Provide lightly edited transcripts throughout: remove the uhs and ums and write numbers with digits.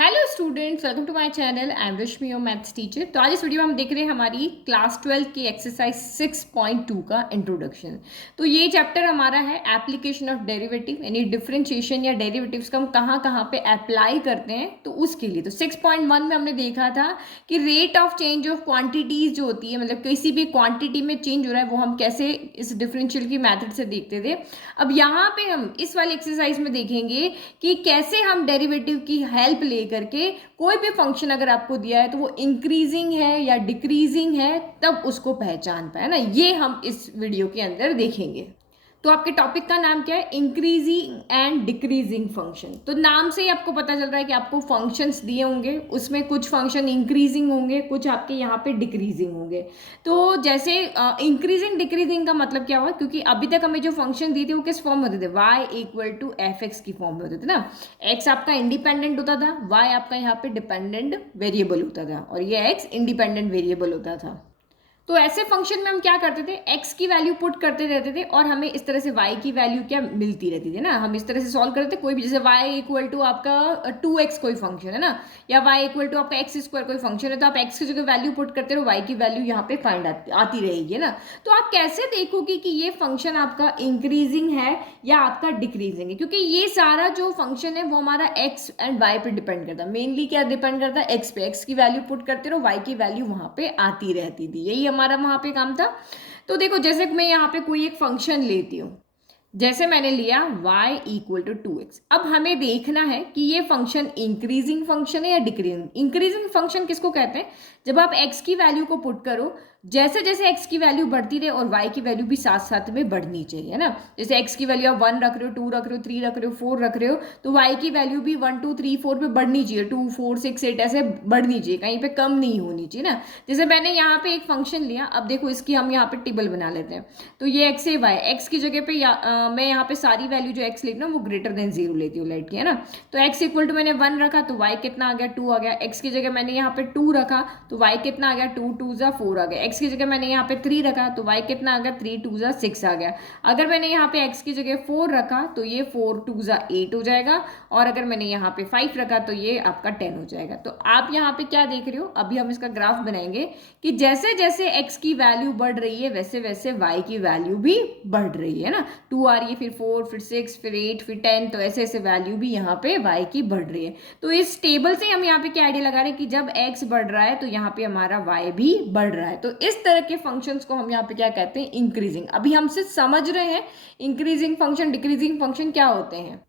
Hello students, welcome to my channel. I am Rashmi, your maths teacher. तो आज इस video में हम देख रहे हैं हमारी क्लास 12 की एक्सरसाइज 6.2 का इंट्रोडक्शन। तो ये चैप्टर हमारा है एप्लीकेशन ऑफ डेरिवेटिव, यानी डिफरेंशिएशन या डेरिवेटिव्स का हम कहाँ कहाँ पे अप्लाई करते हैं। तो उसके लिए तो 6.1 में हमने देखा था कि rate of change of quantities जो होती है, मतलब किसी भी क्वांटिटी में चेंज हो रहा है, वो हम कैसे इस डिफरेंशियल की मैथड से देखते थे। अब यहाँ पे हम इस वाली एक्सरसाइज में देखेंगे कि कैसे हम डेरिवेटिव की हेल्प ले करके कोई भी फंक्शन अगर आपको दिया है तो वो इंक्रीजिंग है या डिक्रीजिंग है, तब उसको पहचान पाए ना। ये हम इस वीडियो के अंदर देखेंगे। तो आपके टॉपिक का नाम क्या है? Increasing and decreasing function. तो नाम से ही आपको पता चल रहा है कि आपको फंक्शंस दिए होंगे, उसमें कुछ फंक्शन इंक्रीजिंग होंगे, कुछ आपके यहाँ पे डिक्रीजिंग होंगे। तो जैसे इंक्रीजिंग डिक्रीजिंग का मतलब क्या हुआ, क्योंकि अभी तक हमें जो फंक्शन दिए थे वो किस फॉर्म में होते थे? y equal to F X की फॉर्म में होते थे ना। x आपका इंडिपेंडेंट होता था, y आपका यहाँ पे डिपेंडेंट वेरिएबल होता था, और ये x इंडिपेंडेंट वेरिएबल होता था। तो ऐसे फंक्शन में हम क्या करते थे? x की वैल्यू पुट करते रहते थे और हमें इस तरह से y की वैल्यू क्या मिलती रहती थी ना। हम इस तरह से सॉल्व करते थे। कोई भी, जैसे y इक्वल टू आपका 2x कोई फंक्शन है ना, या y इक्वल टू आपका एक्स स्क्वायर कोई फंक्शन है, तो आप x की जगह वैल्यू पुट करते रहो, y की वैल्यू यहाँ पे फाइंड आती रहेगी ना। तो आप कैसे देखोगे कि ये फंक्शन आपका इंक्रीजिंग है या आपका डिक्रीजिंग है? क्योंकि ये सारा जो फंक्शन है वो हमारा x एंड y पे डिपेंड करता है। मेनली क्या डिपेंड करता है? x पे। x की वैल्यू पुट करते रहो, y की वैल्यू वहां पे आती रहती थी। यही हमारा वहां पे काम था। तो देखो, जैसे मैं यहाँ पे कोई एक फंक्शन लेती हूँ, जैसे मैंने लिया y इक्वल टू 2x। अब हमें देखना है कि ये फंक्शन इंक्रीजिंग फंक्शन है या डिक्रीजिंग। इंक्रीजिंग फंक्शन किसको कहते हैं? जब आप x की वैल्यू को पुट करो, जैसे जैसे x की वैल्यू बढ़ती रहे और y की वैल्यू भी साथ साथ में बढ़नी चाहिए ना। जैसे x की वैल्यू आप 1 रख रहे हो, 2 रख रहे हो, 3 रख रहे हो, 4 रख रहे हो, तो y की वैल्यू भी 1 2 3 4 पे बढ़नी चाहिए। 2 4 6 8 ऐसे बढ़नी चाहिए, कहीं पे कम नहीं होनी चाहिए ना। जैसे मैंने यहाँ पे एक फंक्शन लिया, अब देखो इसकी हम यहाँ पे टेबल बना लेते हैं। तो ये x है y, x की जगह पे मैं यहाँ पे सारी वैल्यू जो x लिखना वो ग्रेटर देन 0 लेती हूँ, लाइट की है ना। तो x इक्वल टू मैंने 1 रखा तो y कितना आ गया? 2 आ गया। x की जगह मैंने यहाँ पे 2 रखा तो y कितना आ गया? 2 2 जा 4 आ गया। x की जगह मैंने यहाँ पे 3 रखा तो y कितना आ गया? 3 2 जा 6 आ गया। अगर मैंने यहाँ पे x की जगह 4 रखा तो ये 4 2 जा 8 हो जाएगा, और अगर मैंने यहाँ पे 5 रखा तो ये आपका 10 हो जाएगा। तो आप यहाँ पे क्या देख रहे हो? अभी हम इसका ग्राफ बनाएंगे कि जैसे जैसे x की वैल्यू बढ़ रही है वैसे वैसे y की वैल्यू भी बढ़ रही है ना। 2 आ रही है, फिर 4, फिर 6, फिर 8, फिर 10, तो ऐसे ऐसे वैल्यू भी यहाँ पे y की बढ़ रही है। तो इस टेबल से हम यहाँ पे क्या आइडिया लगा रहे हैं कि जब x बढ़ रहा है तो यहाँ पे हमारा y भी बढ़ रहा है। तो इस तरह के फंक्शंस को हम यहाँ पे क्या कहते हैं? इंक्रीजिंग। अभी हम सिर्फ समझ रहे हैं इंक्रीजिंग फंक्शन डिक्रीजिंग फंक्शन क्या होते हैं।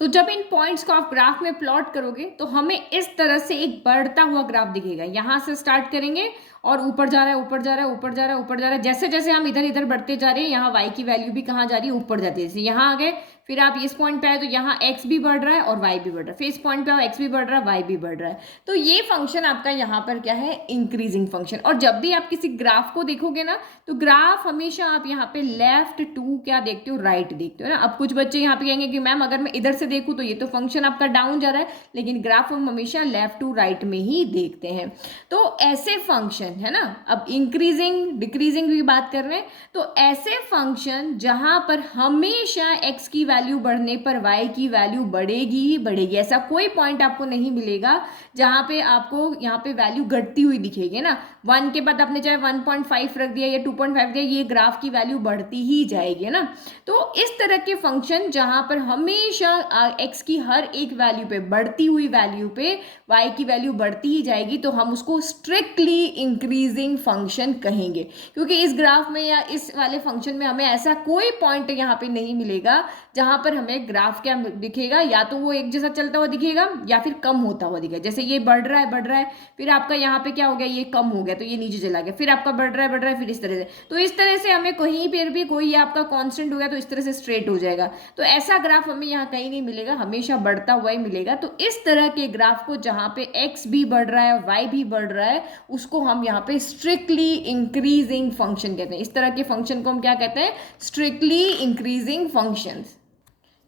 तो जब इन पॉइंट्स को आप ग्राफ में प्लॉट करोगे तो हमें इस तरह से एक बढ़ता हुआ ग्राफ दिखेगा। यहां से स्टार्ट करेंगे और ऊपर जा रहा है, ऊपर जा रहा है, ऊपर जा रहा है, ऊपर जा रहा है। जैसे जैसे हम इधर इधर बढ़ते जा रहे हैं, यहाँ y की वैल्यू भी कहाँ जा रही है? ऊपर जाती है। जैसे यहाँ आ गए, फिर आप इस पॉइंट पे आए तो यहाँ x भी बढ़ रहा है और y भी बढ़ रहा है। फिर इस पॉइंट पे आओ, x भी बढ़ रहा है, y भी बढ़ रहा है। तो ये फंक्शन आपका यहाँ पर क्या है? Increasing function. और जब भी आप किसी ग्राफ को देखोगे ना, तो ग्राफ हमेशा आप यहाँ पे लेफ्ट टू क्या देखते हो? राइट देखते हो ना। अब कुछ बच्चे यहाँ पे कहेंगे कि मैम अगर मैं इधर से देखूँ तो ये तो फंक्शन आपका डाउन जा रहा है, लेकिन ग्राफ हम हमेशा लेफ्ट टू राइट में ही देखते हैं। तो ऐसे फंक्शन है ना, अब इंक्रीजिंग डिक्रीजिंग की बात कर रहे हैं, तो ऐसे फंक्शन जहां पर हमेशा x की वैल्यू बढ़ने पर y की वैल्यू बढ़ेगी ही बढ़ेगी। ऐसा कोई पॉइंट आपको नहीं मिलेगा जहां पे आपको यहाँ पे वैल्यू घटती हुई दिखेगी ना। 1 के बाद आपने चाहे 1.5 रख दिया या 2.5 दिया, ये ग्राफ की वैल्यू बढ़ती ही जाएगी ना। तो इस तरह के फंक्शन जहां पर हमेशा x की हर एक वैल्यू पे, बढ़ती हुई वैल्यू पे y की वैल्यू बढ़ती ही जाएगी, तो हम उसको स्ट्रिक्टली इंक्रीजिंग फंक्शन कहेंगे। क्योंकि इस ग्राफ में या इस वाले फंक्शन में हमें ऐसा कोई पॉइंट यहाँ पे नहीं मिलेगा जहां पर हमें ग्राफ क्या दिखेगा, या तो वो एक जैसा चलता हुआ दिखेगा या फिर कम होता हुआ दिखेगा। जैसे ये बढ़ रहा है, बढ़ रहा है, फिर आपका यहाँ पे क्या हो गया? ये कम हो गया तो ये नीचे चला गया, फिर आपका बढ़ रहा है, बढ़ रहा है, फिर इस तरह से। तो इस तरह से हमें कहीं पर भी कोई आपका कांस्टेंट हो गया तो इस तरह से स्ट्रेट हो जाएगा। तो ऐसा ग्राफ हमें यहाँ कहीं नहीं मिलेगा, हमेशा बढ़ता हुआ ही मिलेगा। तो इस तरह के ग्राफ को जहां पे x भी बढ़ रहा है और y भी बढ़ रहा है, उसको हम यहाँ पे स्ट्रिक्टली इंक्रीजिंग फंक्शन कहते हैं। इस तरह के फंक्शन को हम क्या कहते हैं? Strictly increasing functions.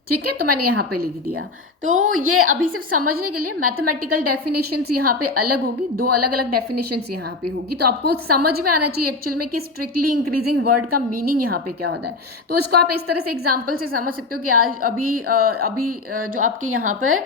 ठीक है, तो मैंने यहाँ पे लिख दिया। तो ये अभी सिर्फ समझने के लिए मैथमेटिकल डेफिनेशंस यहाँ पे अलग होगी, दो अलग अलग डेफिनेशंस यहाँ पे होगी, तो आपको समझ में आना चाहिए एक्चुअल में कि स्ट्रिक्टली इंक्रीजिंग वर्ड का मीनिंग यहाँ पे क्या होता है। तो इसको आप इस तरह से एग्जांपल से समझ सकते हो कि आज अभी जो आपके यहाँ पर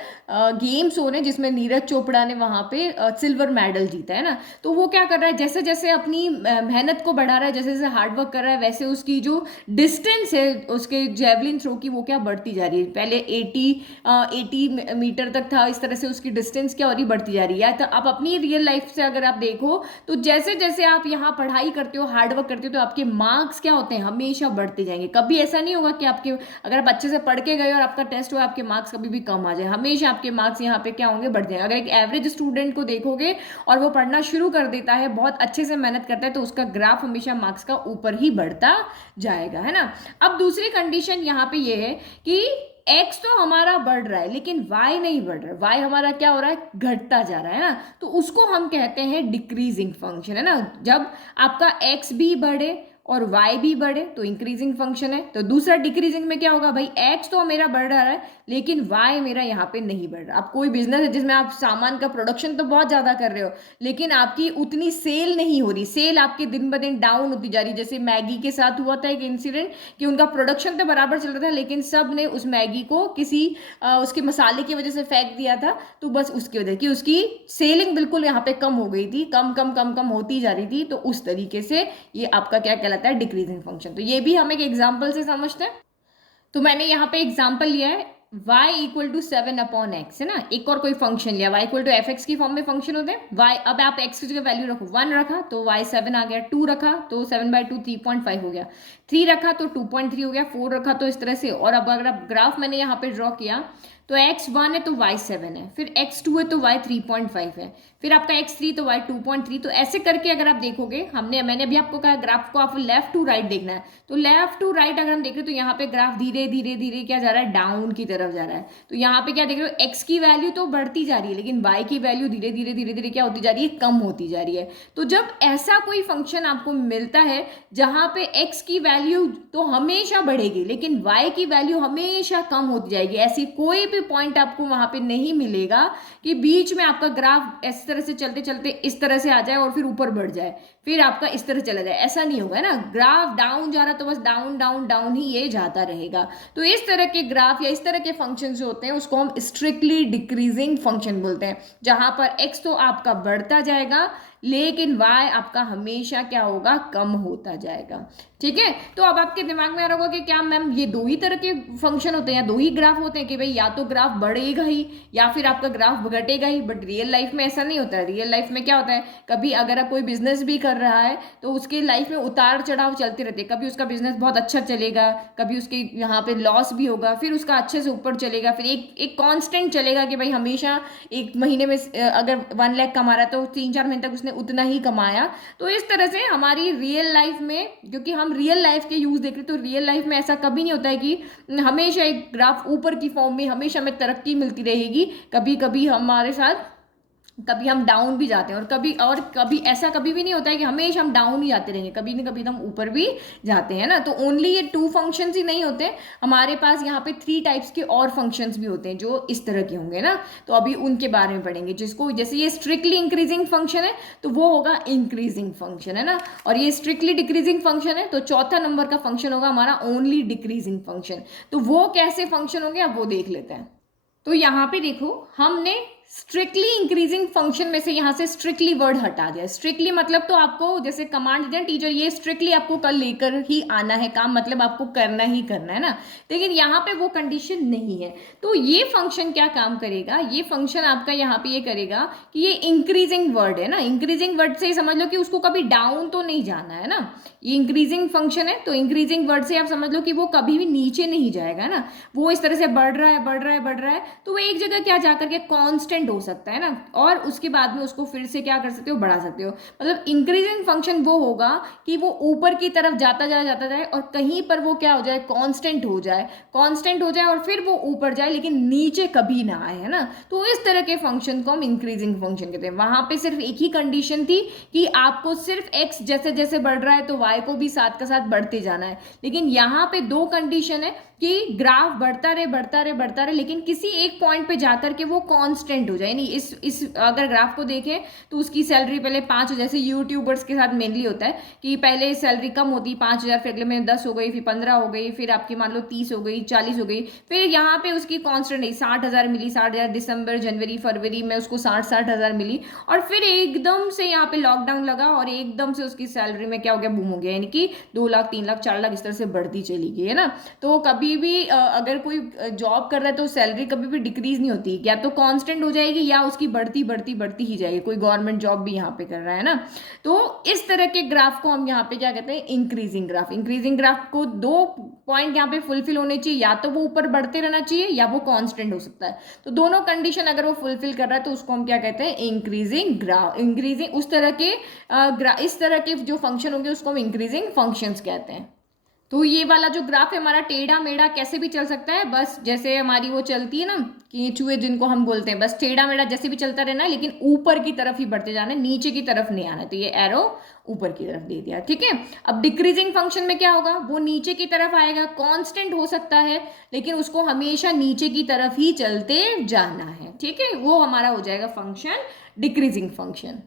गेम्स हो रहे हैं जिसमें नीरज चोपड़ा ने वहाँ पे सिल्वर मेडल जीता है ना, तो वो क्या कर रहा है, जैसे जैसे अपनी मेहनत को बढ़ा रहा है, जैसे जैसे हार्डवर्क कर रहा है, वैसे उसकी जो डिस्टेंस है उसके जेवलिन थ्रो की वो क्या बढ़ती जा रही है। पहले 80 मीटर तक था, इस तरह से उसकी डिस्टेंस क्या हो रही, बढ़ती जा रही है। तो आप अपनी रियल लाइफ से अगर आप देखो तो जैसे जैसे आप यहाँ पढ़ाई करते हो, हार्डवर्क करते हो, तो आपके मार्क्स क्या होते हैं, हमेशा बढ़ते जाएंगे। कभी ऐसा नहीं होगा कि आपके, अगर आप अच्छे से पढ़ के गए और आपका टेस्ट हुआ, आपके मार्क्स कभी भी कम आ जाए, हमेशा आपके मार्क्स यहाँ पे क्या होंगे, बढ़ जाएंगे। अगर एक एवरेज स्टूडेंट को देखोगे और वो पढ़ना शुरू कर देता है, बहुत अच्छे से मेहनत करता है, तो उसका ग्राफ हमेशा मार्क्स का ऊपर ही बढ़ता जाएगा, है ना। अब दूसरी कंडीशन यहाँ पे ये है कि x तो हमारा बढ़ रहा है लेकिन y नहीं बढ़ रहा है, y हमारा क्या हो रहा है, घटता जा रहा है ना, तो उसको हम कहते हैं डिक्रीजिंग फंक्शन, है ना। जब आपका x भी बढ़े और y भी बढ़े तो इंक्रीजिंग फंक्शन है। तो दूसरा डिक्रीजिंग में क्या होगा भाई, x तो मेरा बढ़ रहा है लेकिन y मेरा यहाँ पे नहीं बढ़ रहा। आप कोई बिजनेस है जिसमें आप सामान का प्रोडक्शन तो बहुत ज्यादा कर रहे हो लेकिन आपकी उतनी सेल नहीं हो रही, सेल आपकी दिन ब दिन डाउन होती जा रही। जैसे मैगी के साथ हुआ था एक इंसिडेंट कि उनका प्रोडक्शन तो बराबर चल रहा था लेकिन सब ने उस मैगी को किसी उसके मसाले की वजह से फेंक दिया था, तो बस उसकी वजह कि उसकी सेलिंग बिल्कुल यहाँ पे कम हो गई थी, कम कम कम कम होती जा रही थी। तो उस तरीके से ये आपका क्या कहलाता है, डिक्रीजिंग फंक्शन। तो ये भी हम एक एग्जाम्पल से समझते हैं। तो मैंने यहाँ पे एग्जाम्पल लिया है y इक्वल टू 7/x, है ना। एक और कोई फंक्शन लिया, y इक्वल टू एफ की फॉर्म में फंक्शन होते हैं। y, अब आप x की जगह वैल्यू रखो, 1 रखा तो y 7 आ गया, 2 रखा तो 7/2 3.5 हो गया, 3 रखा तो 2.3 हो गया, 4 रखा तो इस तरह से। और अब अगर आप ग्राफ मैंने यहाँ पे ड्रॉ किया तो x1 है तो y 7 है, फिर x2 है तो y 3.5 है, फिर आपका x3 तो y 2.3। तो ऐसे करके अगर आप देखोगे, मैंने अभी आपको कहा ग्राफ को आप लेफ्ट टू राइट देखना है, तो लेफ्ट टू राइट अगर हम देख रहे हैं तो यहाँ पे ग्राफ धीरे धीरे धीरे क्या जा रहा है, डाउन की तरफ जा रहा है। तो यहाँ पे क्या देख रहे हो, x की वैल्यू तो बढ़ती जा रही है लेकिन y की वैल्यू धीरे धीरे धीरे धीरे क्या होती जा रही है, कम होती जा रही है। तो जब ऐसा कोई फंक्शन आपको मिलता है जहां पे x की वैल्यू तो हमेशा बढ़ेगी लेकिन y की वैल्यू हमेशा कम होती जाएगी, ऐसी कोई भी पॉइंट आपको वहां पे नहीं मिलेगा कि बीच में आपका ग्राफ इस तरह से चलते चलते इस तरह से आ जाए और फिर ऊपर बढ़ जाए, फिर आपका इस तरह चला जाए, ऐसा नहीं होगा ना। ग्राफ डाउन जा रहा तो बस डाउन डाउन डाउन ही ये जाता रहेगा। तो इस तरह के ग्राफ या इस तरह के फंक्शन जो होते हैं उसको हम स्ट्रिक्टली डिक्रीजिंग फंक्शन बोलते हैं, जहां पर x तो आपका बढ़ता जाएगा लेकिन y आपका हमेशा क्या होगा, कम होता जाएगा। ठीक है, तो अब आपके दिमाग में आ रहा होगा कि क्या मैम ये दो ही तरह के फंक्शन होते हैं या दो ही ग्राफ होते हैं कि भाई या तो ग्राफ बढ़ेगा ही या फिर आपका ग्राफ घटेगा ही। बट रियल लाइफ में ऐसा नहीं होता है। रियल लाइफ में क्या होता है, कभी अगर आप कोई बिजनेस भी कर रहा है तो उसके लाइफ में उतार चढ़ाव चलते रहते हैं। कभी उसका बिजनेस बहुत अच्छा चलेगा, कभी उसके यहाँ पे लॉस भी होगा, फिर उसका अच्छे से ऊपर चलेगा, फिर एक कांस्टेंट चलेगा कि भाई हमेशा एक महीने में अगर 1 लाख कमा रहा है तो 3-4 महीने तक उसने उतना ही कमाया। तो इस तरह से हमारी रियल लाइफ में, क्योंकि हम रियल लाइफ के यूज देख रहे हैं, तो रियल लाइफ में ऐसा कभी नहीं होता है कि हमेशा एक ग्राफ ऊपर की फॉर्म में हमेशा हमें तरक्की मिलती रहेगी। कभी कभी हमारे साथ कभी हम डाउन भी जाते हैं और कभी ऐसा कभी भी नहीं होता है कि हमेशा हम डाउन ही जाते रहेंगे, कभी ना कभी हम ऊपर भी जाते हैं ना। तो ओनली ये 2 फंक्शंस ही नहीं होते, हमारे पास यहाँ पे 3 टाइप्स के और फंक्शंस भी होते हैं जो इस तरह के होंगे ना। तो अभी उनके बारे में पढ़ेंगे, जिसको जैसे ये स्ट्रिक्टली इंक्रीजिंग फंक्शन है तो वो होगा इंक्रीजिंग फंक्शन, है ना। और ये स्ट्रिक्टली डिक्रीजिंग फंक्शन है तो चौथा नंबर का फंक्शन होगा हमारा ओनली डिक्रीजिंग फंक्शन। तो वो कैसे फंक्शन होंगे अब वो देख लेते हैं। तो यहाँ पे देखो, हमने स्ट्रिक्टली इंक्रीजिंग फंक्शन में से यहाँ से स्ट्रिक्टली वर्ड हटा दिया। स्ट्रिक्टली मतलब तो आपको जैसे कमांड देते हैं टीचर, ये स्ट्रिक्टली आपको कल लेकर ही आना है काम, मतलब आपको करना ही करना है ना। लेकिन यहाँ पे वो कंडीशन नहीं है। तो ये फंक्शन क्या काम करेगा, ये फंक्शन आपका यहाँ पे ये करेगा कि ये इंक्रीजिंग वर्ड है ना, इंक्रीजिंग वर्ड से समझ लो कि उसको कभी डाउन तो नहीं जाना है ना। ये इंक्रीजिंग फंक्शन है तो इंक्रीजिंग वर्ड से आप समझ लो कि वो कभी भी नीचे नहीं जाएगा ना, वो इस तरह से बढ़ रहा है बढ़ रहा है बढ़ रहा है, तो वो एक जगह क्या जाकर के कांस्टेंट हो सकता है ना, और उसके बाद में उसको फिर से क्या कर सकते हो, बढ़ा सकते हो। मतलब इंक्रीजिंग फंक्शन वो होगा कि वो ऊपर की तरफ जाता जाए और कहीं पर वो क्या हो जाए, कांस्टेंट हो जाए और फिर वो ऊपर जाए लेकिन नीचे कभी ना आए, है ना। तो इस तरह के फंक्शन को हम इंक्रीजिंग फंक्शन कहते हैं। वहां पे सिर्फ एक ही कंडीशन थी कि आपको सिर्फ x जैसे जैसे बढ़ रहा है तो y को भी साथ का साथ बढ़ते जाना है, लेकिन यहाँ पे 2 कंडीशन है। कि ग्राफ बढ़ता रहे बढ़ता रहे बढ़ता रहे, लेकिन किसी एक पॉइंट पे जाकर के वो कांस्टेंट हो जाए। यानी इस अगर ग्राफ को देखें तो उसकी सैलरी पहले 5, जैसे यूट्यूबर्स के साथ मेनली होता है कि पहले सैलरी कम होती 5,000, फिर अगले महीने 10 हो गई, फिर 15 हो गई, फिर आपकी मान लो 30 हो गई, 40 हो गई, फिर यहाँ पे उसकी कांस्टेंट नहीं 60,000 मिली, 60,000 दिसंबर जनवरी फरवरी में उसको 60,000 मिली, और फिर एकदम से यहाँ पे लॉकडाउन लगा और एकदम से उसकी सैलरी में क्या हो गया, बूम हो गया, यानी कि 2 लाख 3 लाख 4 लाख इस तरह से बढ़ती चली गई, है ना। तो कभी भी अगर कोई जॉब कर रहा है तो सैलरी कभी भी डिक्रीज नहीं होती, या तो कांस्टेंट हो जाएगी या उसकी बढ़ती बढ़ती बढ़ती ही जाएगी। कोई गवर्नमेंट जॉब भी यहाँ पे कर रहा है ना। तो इस तरह के ग्राफ को हम यहाँ पे क्या कहते हैं, इंक्रीजिंग ग्राफ। इंक्रीजिंग ग्राफ को 2 पॉइंट यहाँ पे फुलफिल होने चाहिए, या तो वो ऊपर बढ़ते रहना चाहिए या वो कांस्टेंट हो सकता है। तो दोनों कंडीशन अगर वो फुलफिल कर रहा है तो उसको हम क्या कहते हैं, इंक्रीजिंग ग्राफ। इंक्रीजिंग उस तरह के इस तरह के जो फंक्शन होंगे उसको हम इंक्रीजिंग फंक्शंस कहते हैं। तो ये वाला जो ग्राफ है हमारा टेढ़ा मेढ़ा कैसे भी चल सकता है, बस जैसे हमारी वो चलती है ना कि चूहे जिनको हम बोलते हैं, बस टेढ़ा मेढ़ा जैसे भी चलता रहना है, लेकिन ऊपर की तरफ ही बढ़ते जाना है, नीचे की तरफ नहीं आना है। तो ये एरो ऊपर की तरफ दे दिया, ठीक है। अब डिक्रीजिंग फंक्शन में क्या होगा, वो नीचे की तरफ आएगा, कांस्टेंट हो सकता है लेकिन उसको हमेशा नीचे की तरफ ही चलते जाना है, ठीक है। वो हमारा हो जाएगा फंक्शन डिक्रीजिंग फंक्शन।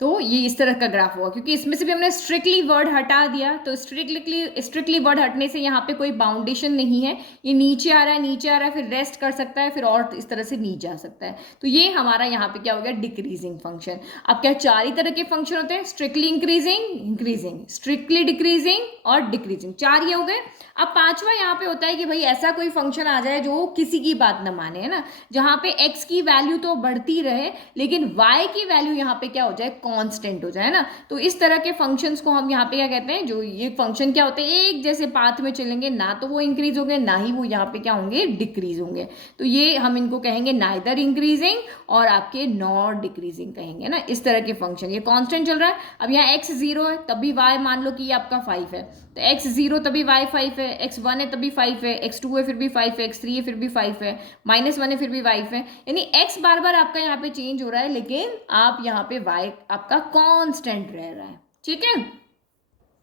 तो ये इस तरह का ग्राफ होगा, क्योंकि इसमें से भी हमने स्ट्रिक्टली वर्ड हटा दिया, तो स्ट्रिक्टली वर्ड हटने से यहाँ पे कोई बाउंडेशन नहीं है, ये नीचे आ रहा है नीचे आ रहा है, फिर रेस्ट कर सकता है, फिर और इस तरह से नीचे आ सकता है। तो ये हमारा यहाँ पे क्या हो गया, डिक्रीजिंग फंक्शन। अब क्या 4 ही तरह के फंक्शन होते हैं, स्ट्रिक्टली इंक्रीजिंग, स्ट्रिक्टली डिक्रीजिंग और डिक्रीजिंग, 4 ये हो गए। अब 5वां यहाँ पे होता है कि भाई ऐसा कोई फंक्शन आ जाए जो किसी की बात न माने, है ना, जहाँ पे x की वैल्यू तो बढ़ती रहे लेकिन y की वैल्यू यहाँ पे क्या हो जाए, कांस्टेंट हो जाए ना। तो इस तरह के फंक्शंस को हम यहाँ पे क्या कहते हैं, जो ये फंक्शन क्या होते हैं, एक जैसे पाथ में चलेंगे, ना तो वो इंक्रीज होंगे ना ही वो यहाँ पे क्या होंगे, डिक्रीज होंगे। तो ये हम इनको कहेंगे नाइदर इंक्रीजिंग और आपके नॉट डिक्रीजिंग कहेंगे ना, इस तरह के फंक्शन। ये कांस्टेंट चल रहा है, अब यहाँ x 0 है तब भी y मान लो कि ये आपका 5 है, तो x 0 तभी y 5 है, x 1 है तभी 5 है, x 2 है फिर भी 5 है, x 3 है फिर भी 5 है, -1 है फिर भी 5 है। यानी x बार बार आपका यहाँ पे चेंज हो रहा है लेकिन आप यहाँ पे y आपका कांस्टेंट रह रहा है, ठीक है।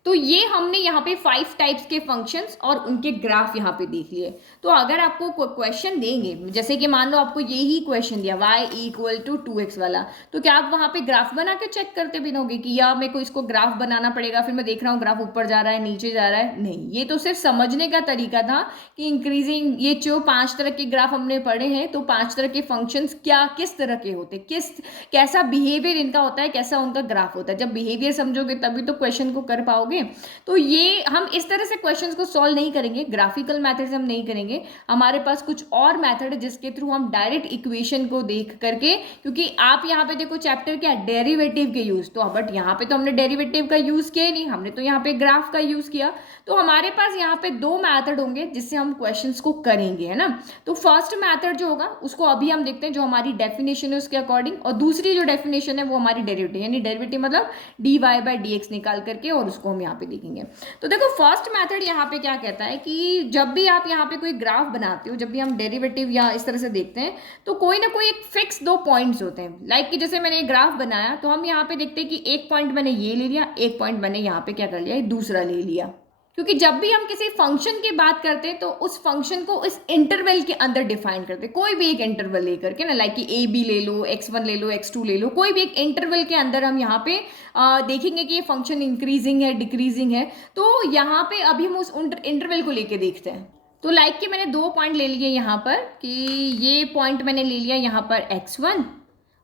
तो ये हमने यहाँ पे 5 टाइप्स के फंक्शंस और उनके ग्राफ यहाँ पे देख लिए। तो अगर आपको क्वेश्चन देंगे, जैसे कि मान लो आपको यही क्वेश्चन दिया y = 2x वाला, तो क्या आप वहाँ पे ग्राफ बना के चेक करते बिनोगे कि या मेरे को इसको ग्राफ बनाना पड़ेगा, फिर मैं देख रहा हूँ ग्राफ ऊपर जा रहा है नीचे जा रहा है? नहीं, ये तो सिर्फ समझने का तरीका था कि इंक्रीजिंग, ये जो 5 तरह के ग्राफ हमने पढ़े हैं, तो 5 तरह के फंक्शंस क्या किस तरह के होते, कैसा बिहेवियर इनका होता है, कैसा उनका ग्राफ होता है। जब बिहेवियर समझोगे तभी तो क्वेश्चन को कर पाओगे। तो ये हम इस तरह से क्वेश्चंस को सॉल्व नहीं करेंगे, ग्राफिकल मेथड से हम नहीं करेंगे। हमारे पास कुछ और मेथड है जिसके थ्रू हम डायरेक्ट इक्वेशन को देख करके, क्योंकि आप यहाँ पे देखो चैप्टर क्या, डेरिवेटिव के यूज, तो बट यहाँ पे तो हमने डेरिवेटिव का यूज किया ही नहीं, हमने तो यहाँ पे ग्राफ का यूज किया। तो हमारे पास यहाँ पे 2 मैथड होंगे जिससे हम क्वेश्चंस को करेंगे, है ना। तो फर्स्ट मैथड जो होगा उसको अभी हम देखते हैं, जो हमारी डेफिनेशन है उसके अकॉर्डिंग, और दूसरी जो डेफिनेशन है वो हमारी डेरिवेटिव, यानी डेरिवेटिव मतलब dy/dx निकाल करके, और उसको हम यहाँ पे देखेंगे। तो देखो फर्स्ट मेथड यहाँ पे क्या कहता है कि जब भी आप यहाँ पे कोई ग्राफ बनाते हो, जब भी हम डेरिवेटिव या इस तरह से देखते हैं, तो कोई ना कोई एक फिक्स 2 पॉइंट्स होते हैं। लाइक कि जैसे मैंने ग्राफ बनाया तो हम यहाँ पे देखते हैं कि एक पॉइंट मैंने ये ले लिया, एक पॉइंट मैंने यहाँ पे क्या कर लिया, दूसरा ले लिया। क्योंकि जब भी हम किसी फंक्शन की बात करते हैं तो उस फंक्शन को इस इंटरवल के अंदर डिफाइन करते हैं, कोई भी एक इंटरवल लेकर के ना, लाइक कि ए बी ले लो, x1 ले लो, x2 ले लो, कोई भी एक इंटरवल के अंदर हम यहाँ पे देखेंगे कि ये फंक्शन इंक्रीजिंग है डिक्रीजिंग है। तो यहाँ पे अभी हम उस इंटरवल को लेके देखते हैं। तो लाइक कि मैंने 2 पॉइंट ले लिए यहाँ पर, कि ये पॉइंट मैंने ले लिया यहाँ पर x1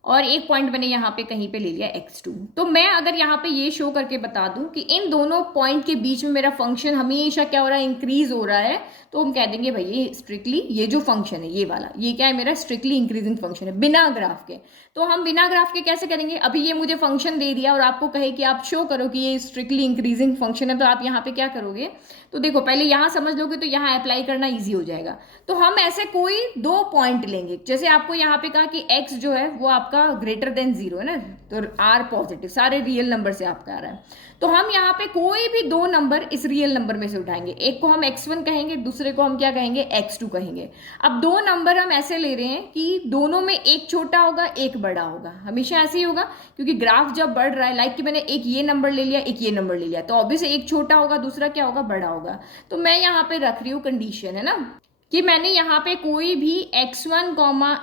और एक पॉइंट मैंने यहाँ पे कहीं पे ले लिया x2। तो मैं अगर यहाँ पे ये शो करके बता दूं कि इन दोनों पॉइंट के बीच में मेरा फंक्शन हमेशा क्या हो रहा है, इंक्रीज हो रहा है, तो हम कह देंगे भाई ये स्ट्रिक्टली, ये जो फंक्शन है ये वाला, ये क्या है, मेरा स्ट्रिक्टली इंक्रीजिंग फंक्शन है बिना ग्राफ के। तो हम बिना ग्राफ के कैसे करेंगे, अभी ये मुझे फंक्शन दे दिया और आपको कहे कि आप शो करो कि ये स्ट्रिक्टली इंक्रीजिंग फंक्शन है, तो आप यहाँ पे क्या करोगे, तो देखो पहले यहाँ समझ लोगे तो यहाँ अप्लाई करना ईजी हो जाएगा। तो हम ऐसे कोई 2 पॉइंट लेंगे, जैसे आपको यहाँ पे कहा कि x जो है वो आपका ग्रेटर देन 0 है ना, तो r पॉजिटिव, सारे रियल नंबर से आपका आ रहा है। तो हम यहाँ पे कोई भी 2 नंबर इस रियल नंबर में से उठाएंगे, एक को हम x1 कहेंगे, दूसरे को हम क्या कहेंगे, x2 कहेंगे। अब 2 नंबर हम ऐसे ले रहे हैं कि दोनों में एक छोटा होगा एक बड़ा होगा, हमेशा ऐसे ही होगा, क्योंकि ग्राफ जब बढ़ रहा है, लाइक कि मैंने एक ये नंबर ले लिया एक ये नंबर ले लिया, तो ऑब्वियसली एक छोटा होगा दूसरा क्या होगा, बड़ा होगा। होगा। तो मैं यहाँ पे रख रही हूँ कंडीशन, है ना, कि मैंने यहाँ पे कोई भी x1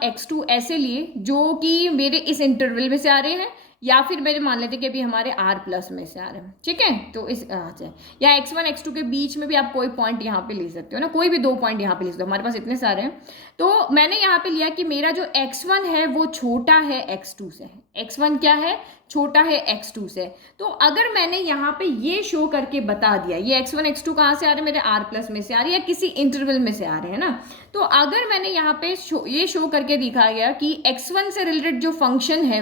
x2 ऐसे लिए जो कि मेरे इस इंटरवल में से आ रहे हैं, या फिर मेरे मान लेते कि अभी हमारे r प्लस में से आ रहे हैं, ठीक है। तो इस से या x1 x2 के बीच में भी आप कोई पॉइंट यहाँ पे ले सकते हो ना, कोई भी दो पॉइंट यहाँ पे ले सकते हो, हमारे पास इतने सारे हैं। तो मैंने यहाँ पे लिया कि मेरा जो x1 है वो छोटा है x2 से, x1 क्या है, छोटा है x2 से। तो अगर मैंने यहाँ पे ये शो करके बता दिया, ये x1 x2 कहाँ से आ रहे हैं, मेरे r प्लस में से आ रहे हैं या किसी इंटरवल में से आ रहे हैं ना, तो अगर मैंने यहाँ पे ये शो करके दिखा गया कि x1 से रिलेटेड जो फंक्शन है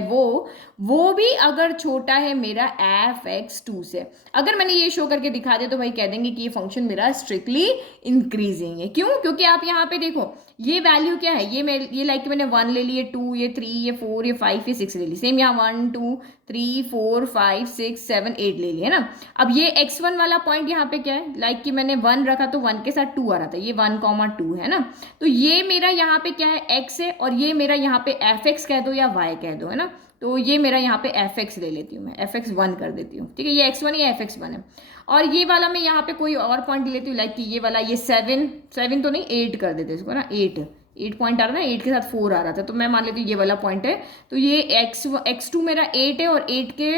वो भी अगर छोटा है मेरा f(x2) से, अगर मैंने ये शो करके दिखा दिया तो भाई कह देंगे कि ये फंक्शन मेरा स्ट्रिक्टली इंक्रीजिंग है। क्यों? क्योंकि आप यहाँ पे देखो ये वैल्यू क्या है, ये लाइक मैंने 1 ले लिए, 2, ये 3, ये 4, ये 5, ये 6 ले ली, सेम यहाँ 1 2 3 4 5 6 7 8 ले लिए, है ना। अब ये x1 वाला पॉइंट यहाँ पे क्या है, लाइक कि मैंने 1 रखा तो 1 के साथ 2 आ रहा था, ये 1, 2 है ना। तो ये मेरा यहाँ पे क्या है, x है, और ये मेरा यहाँ पे fx कह दो या y कह दो, है ना। तो ये मेरा यहाँ पे fx ले लेती हूँ, मैं fx1 कर देती हूँ, ठीक है। ये x1 ये fx1 है, और ये वाला मैं यहाँ पे कोई और पॉइंट ले लेती हूँ, लाइक कि ये वाला, ये 7 तो नहीं 8 कर देते इसको ना, 8 पॉइंट आ रहा था, 8 के साथ 4 आ रहा था, तो मैं मान लेती हूँ ये वाला पॉइंट है। तो ये x2 मेरा 8 है, और 8 के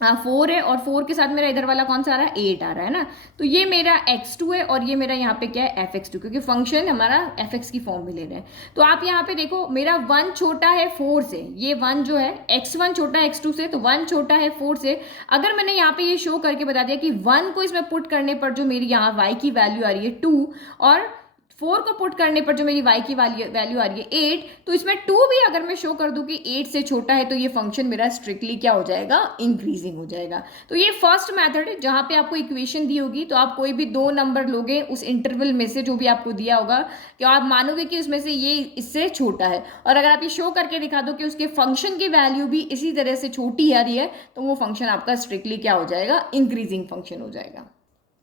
4 है, और 4 के साथ मेरा इधर वाला कौन सा आ रहा है, 8 आ रहा है ना। तो ये मेरा x2 है, और ये मेरा यहाँ पे क्या है, fx2, क्योंकि फंक्शन हमारा fx की फॉर्म में ले रहे हैं। तो आप यहाँ पे देखो मेरा 1 छोटा है 4 से, ये 1 जो है x1 छोटा है x2 से, तो 1 छोटा है 4 से। अगर मैंने यहाँ पे ये शो करके बता दिया कि 1 को इसमें पुट करने पर जो मेरी यहाँ y की वैल्यू आ रही है 2, और 4 को पुट करने पर जो मेरी y की वैल्यू आ रही है 8, तो इसमें 2 भी अगर मैं शो कर दूं कि 8 से छोटा है, तो ये फंक्शन मेरा स्ट्रिक्टली क्या हो जाएगा, इंक्रीजिंग हो जाएगा। तो ये फर्स्ट मेथड है जहां पे आपको इक्वेशन दी होगी, तो आप कोई भी 2 नंबर लोगे उस इंटरवल में से जो भी आपको दिया होगा, कि आप मानोगे कि उसमें से ये इससे छोटा है, और अगर आप ये शो करके दिखा दो कि उसके फंक्शन की वैल्यू भी इसी तरह से छोटी आ रही है, तो वो फंक्शन आपका स्ट्रिक्टली क्या हो जाएगा, इंक्रीजिंग फंक्शन हो जाएगा,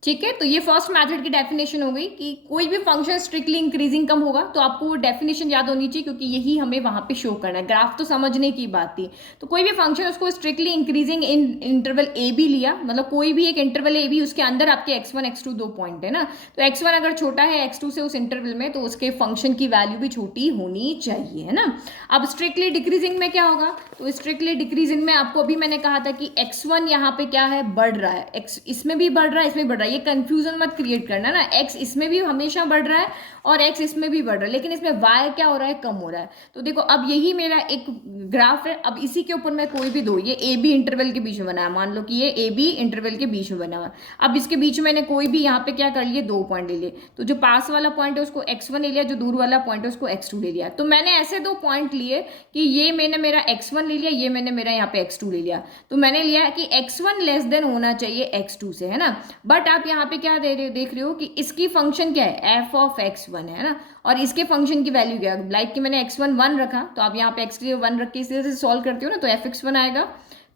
ठीक है। तो ये फर्स्ट मेथड की डेफिनेशन हो गई कि कोई भी फंक्शन स्ट्रिक्टली इंक्रीजिंग कम होगा, तो आपको वो डेफिनेशन याद होनी चाहिए, क्योंकि यही हमें वहां पे शो करना है। ग्राफ तो समझने की बात थी, तो कोई भी फंक्शन उसको strictly increasing in interval A B लिया, मतलब कोई भी एक इंटरवल ए बी, उसके अंदर आपके x1 x2 दो पॉइंट है ना, तो x1 अगर छोटा है x2 से उस इंटरवल में, तो उसके फंक्शन की वैल्यू भी छोटी होनी चाहिए, है ना। अब स्ट्रिक्टली डिक्रीजिंग में क्या होगा, तो स्ट्रिक्टली डिक्रीजिंग में आपको अभी मैंने कहा था कि x1 यहाँ पे क्या है, बढ़ रहा है, x इसमें भी बढ़ रहा है, इसमें बढ़ रहा है, ये कंफ्यूजन मत क्रिएट करना ना, x इसमें भी हमेशा बढ़ रहा है और x इसमें भी बढ़ रहा है, लेकिन इसमें y क्या हो रहा है, कम हो रहा है। तो देखो अब यही मेरा एक ग्राफ है, अब इसी के ऊपर मैं कोई भी दो, ये ए बी इंटरवल के बीच में बना है, मान लो कि ये ए बी इंटरवल के बीच में बना हुआ है। अब इसके बीच में मैंने कोई भी यहाँ पे क्या कर लिए, 2 पॉइंट ले लिए, तो जो पास वाला पॉइंट है उसको x1 ले लिया, जो दूर वाला पॉइंट है उसको x2 ले लिया। तो मैंने ऐसे 2 पॉइंट लिए कि ये मैंने मेरा x1 ले लिया, ये मैंने मेरा यहाँ पे x2 ले लिया। तो मैंने लिया कि x1 लेस देन होना चाहिए x2 से, है ना। बट आप यहाँ पे क्या देख रहे हो कि इसकी फंक्शन क्या है, f ऑफ x1 है ना, और इसके फंक्शन की वैल्यू क्या है, लाइक कि मैंने x1 1 रखा, तो आप यहाँ पे x के 1 रख के इसी तरह से सॉल्व करते हो ना, तो fx1 आएगा,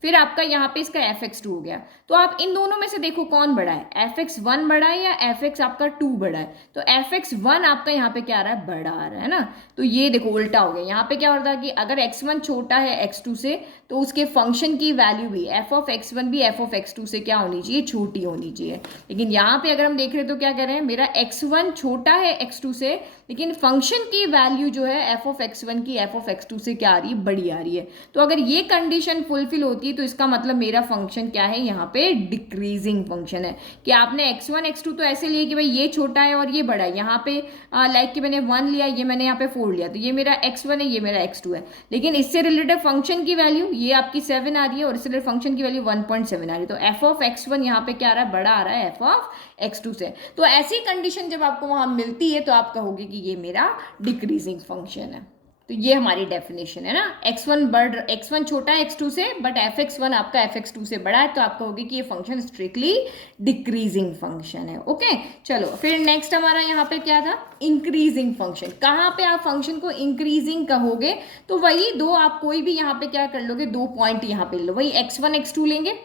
फिर आपका यहाँ पे इसका fx2 हो गया। तो आप इन दोनों में से देखो कौन बड़ा है, fx1 बड़ा है या fx आपका 2 बड़ा है। तो fx1 आपका यहाँ पे क्या आ रहा है, बड़ा आ रहा है ना। तो ये देखो उल्टा हो गया, यहाँ पे क्या हो रहा है कि अगर x1 छोटा है x2 से, तो उसके फंक्शन की वैल्यू भी f ऑफ x1 भी f ऑफ x2 से क्या होनी चाहिए, छोटी होनी चाहिए। लेकिन यहाँ पे अगर हम देख रहे हैं तो क्या कह रहे हैं, मेरा x1 छोटा है x2 से, लेकिन फंक्शन की वैल्यू जो है f ऑफ x1 की f ऑफ x2 से क्या आ रही है, बड़ी आ रही है। तो अगर ये कंडीशन फुलफिल होती है, तो इसका मतलब मेरा फंक्शन क्या है, यहाँ पे डिक्रीजिंग फंक्शन है। कि आपने x1 x2 तो ऐसे लिए कि भाई ये छोटा है और ये बड़ा है, यहाँ पे लाइक कि मैंने 1 लिया, ये मैंने यहाँ पे 4 लिया, तो ये मेरा x1 है, ये मेरा x2 है, लेकिन इससे रिलेटेड फंक्शन की वैल्यू ये आपकी 7 आ रही है, और इससे रिलेटेड फंक्शन की वैल्यू 1.7 आ रही है। तो f ऑफ x1 यहाँ पे क्या आ रहा है, बड़ा आ रहा है f ऑफ x2 से। तो ऐसी कंडीशन जब आपको वहां मिलती है, तो आप कहोगे कि ये मेरा डिक्रीजिंग फंक्शन है। तो ये हमारी डेफिनेशन है ना, x1 छोटा है x2 से, बट fx1 आपका fx2 से बड़ा है, तो आप कहोगे कि ये फंक्शन स्ट्रिक्टली डिक्रीजिंग फंक्शन है। ओके, चलो फिर नेक्स्ट हमारा यहाँ पे क्या था, इंक्रीजिंग फंक्शन। कहाँ पे आप फंक्शन को इंक्रीजिंग कहोगे, तो वही दो आप कोई भी यहाँ पे क्या कर लोगे, 2 पॉइंट यहाँ पे लो, वही x1 x2 लेंगे।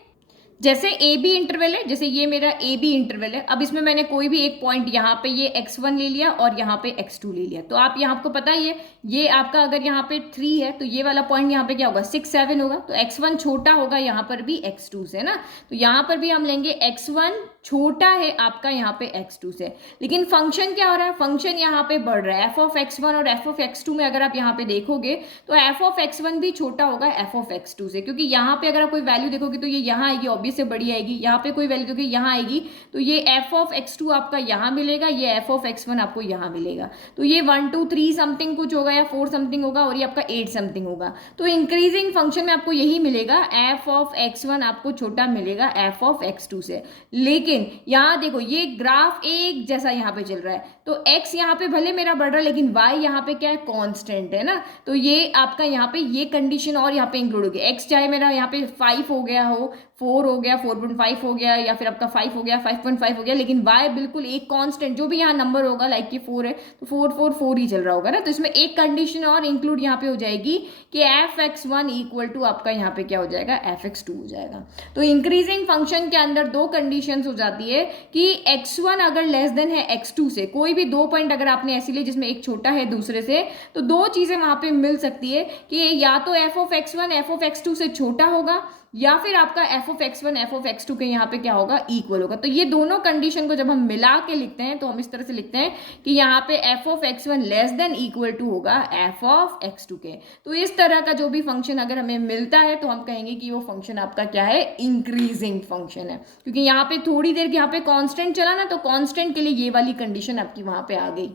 जैसे ए बी इंटरवल है, जैसे ये मेरा ए बी इंटरवल है, अब इसमें मैंने कोई भी एक पॉइंट यहाँ पे ये x1 ले लिया और यहाँ पे x2 ले लिया। तो आप यहाँ आपको पता ही है, ये आपका अगर यहाँ पे 3 है, तो ये वाला पॉइंट यहाँ पे क्या होगा, 6 7 होगा। तो x1 छोटा होगा यहाँ पर भी x2 से ना, तो यहाँ पर भी हम लेंगे x1 छोटा है आपका यहाँ पे x2 से। लेकिन फंक्शन क्या हो रहा है, फंक्शन यहाँ पे बढ़ रहा है। f ऑफ x1 और f ऑफ x2 में अगर आप यहाँ पे देखोगे तो f ऑफ x1 भी छोटा होगा f ऑफ x2 से, क्योंकि यहाँ पे अगर आप कोई वैल्यू देखोगे तो ये यहाँ आएगी, ऑब्वियस से बड़ी आएगी। यहाँ पे कोई वैल्यू देखोगे यहाँ आएगी, तो ये f ऑफ x2 आपका यहाँ मिलेगा, ये f ऑफ x1 आपको यहाँ मिलेगा। तो ये 1 2 3 समथिंग कुछ होगा या 4 समथिंग होगा, और ये आपका 8 समथिंग होगा। तो इंक्रीजिंग फंक्शन में आपको यही मिलेगा, f ऑफ x1 आपको छोटा मिलेगा f ऑफ x2 से। लेकिन यहां देखो ये ग्राफ एक जैसा यहाँ पे चल रहा है, तो x यहाँ पे भले मेरा बढ़ रहा है, लेकिन y यहाँ पे क्या है, कांस्टेंट है ना। तो ये आपका यहाँ पे ये कंडीशन और यहाँ पे इंक्लूड होगी। x चाहे मेरा यहाँ पे 5 हो गया हो, 4 हो गया, 4.5 हो गया, या फिर आपका 5 हो गया, 5.5 हो गया, लेकिन y बिल्कुल एक कांस्टेंट, जो भी यहाँ नंबर होगा, लाइक कि 4 है तो 4 4 4 ही चल रहा होगा ना। तो इसमें एक कंडीशन और इंक्लूड यहाँ पे हो जाएगी कि f(x1) इक्वल टू आपका यहाँ पे क्या हो जाएगा, f(x2) हो जाएगा। तो इंक्रीजिंग फंक्शन के अंदर दो कंडीशंस हो जाती है कि x1 अगर लेस देन है x2 से, कोई भी दो पॉइंट अगर आपने ऐसे लिए जिसमें एक छोटा है दूसरे से, तो दो चीजें वहां पे मिल सकती है कि या तो f of x1 f of x2 से छोटा होगा, या फिर आपका f of x1 f of x2 के यहाँ पे क्या होगा, इक्वल होगा। तो ये दोनों कंडीशन को जब हम मिला के लिखते हैं तो हम इस तरह से लिखते हैं कि यहाँ पे f of x1 less than equal to होगा f ऑफ x2 के। तो इस तरह का जो भी फंक्शन अगर हमें मिलता है तो हम कहेंगे कि वो फंक्शन आपका क्या है, इंक्रीजिंग फंक्शन है, क्योंकि यहाँ पे थोड़ी देर यहाँ पे कॉन्स्टेंट चला ना, तो कॉन्स्टेंट के लिए ये वाली कंडीशन आपकी वहां पे आ गई।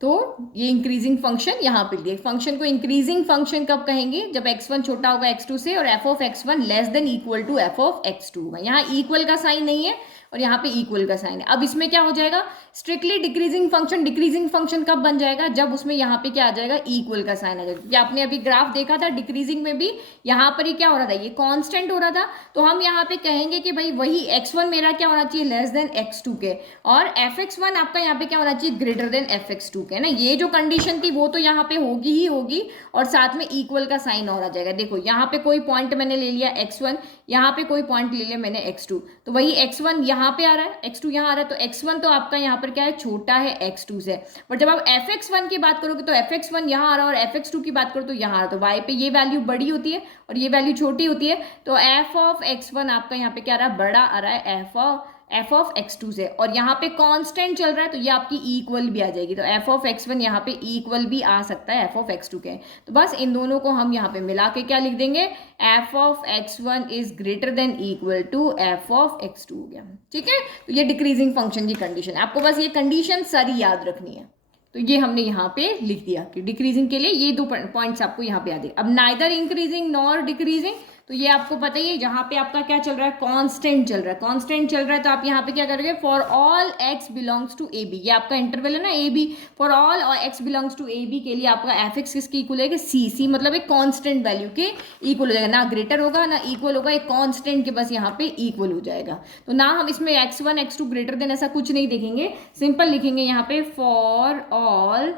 तो ये इंक्रीजिंग फंक्शन यहाँ पे लिए फंक्शन को इंक्रीजिंग फंक्शन कब कहेंगे, जब x1 छोटा होगा x2 से और f of x1 less than equal to f of x2 होगा। यहाँ इक्वल का साइन नहीं है और यहाँ पे इक्वल का साइन है। अब इसमें क्या हो जाएगा, strictly decreasing function. Decreasing function कब बन जाएगा, जब उसमें यहाँ पे क्या आ जाएगा, इक्वल का साइन आ जाएगा। क्योंकि आपने अभी ग्राफ देखा था डिक्रीजिंग में भी यहाँ पर ही क्या हो रहा था, ये कांस्टेंट हो रहा था। तो हम यहाँ पे कहेंगे कि भाई वही x1 मेरा क्या होना चाहिए, लेस देन x2 के, और fx1 आपका यहाँ पे क्या होना चाहिए, ग्रेटर देन fx2 के ना। ये जो कंडीशन थी वो तो यहाँ पे होगी ही होगी, और साथ में इक्वल का साइन और आ जाएगा। देखो यहाँ पे कोई पॉइंट मैंने ले लिया x1, यहाँ पे कोई पॉइंट ले लिया मैंने x2, तो वही x1 यहाँ पे आ रहा है, x2 यहाँ आ रहा है, तो x1 तो आपका यहाँ पर क्या है, छोटा है x2 से। बट जब आप fx1 की बात करोगे तो fx1 यहाँ आ रहा है, और fx2 की बात करो तो यहाँ आ रहा है। तो y पे ये वैल्यू बड़ी होती है और ये वैल्यू छोटी होती है, तो f ऑफ x1 आपका यहाँ पे क्या आ रहा है, बड़ा आ रहा है f ऑफ x2 से, और यहाँ पे कांस्टेंट चल रहा है तो ये आपकी इक्वल भी आ जाएगी। तो f ऑफ x1 यहाँ पे इक्वल भी आ सकता है f ऑफ x2 के। तो बस इन दोनों को हम यहाँ पे मिला के क्या लिख देंगे, f of x1 is greater than equal to f of x2 हो गया। ठीक है, तो ये डिक्रीजिंग फंक्शन की कंडीशन है, आपको बस ये कंडीशन सारी याद रखनी है। तो ये हमने यहाँ पे लिख दिया कि डिक्रीजिंग के लिए ये दो पॉइंट्स आपको यहाँ पे याद है। अब नाइदर इंक्रीजिंग नॉर डिक्रीजिंग, तो ये आपको पता ही है, जहाँ पे आपका क्या चल रहा है, कांस्टेंट चल रहा है। कांस्टेंट चल रहा है तो आप यहाँ पे क्या करोगे, for all x belongs to a b, ये आपका इंटरवल है ना a b, for all x belongs to a b के लिए आपका f(x) किसके इक्वल है, c मतलब एक कांस्टेंट वैल्यू के इक्वल हो जाएगा, ना ग्रेटर होगा ना इक्वल होगा, एक कांस्टेंट के बस यहाँ पे इक्वल हो जाएगा। तो ना हम इसमें x1 x2 ग्रेटर देन ऐसा कुछ नहीं देखेंगे, सिंपल लिखेंगे यहाँ पे for all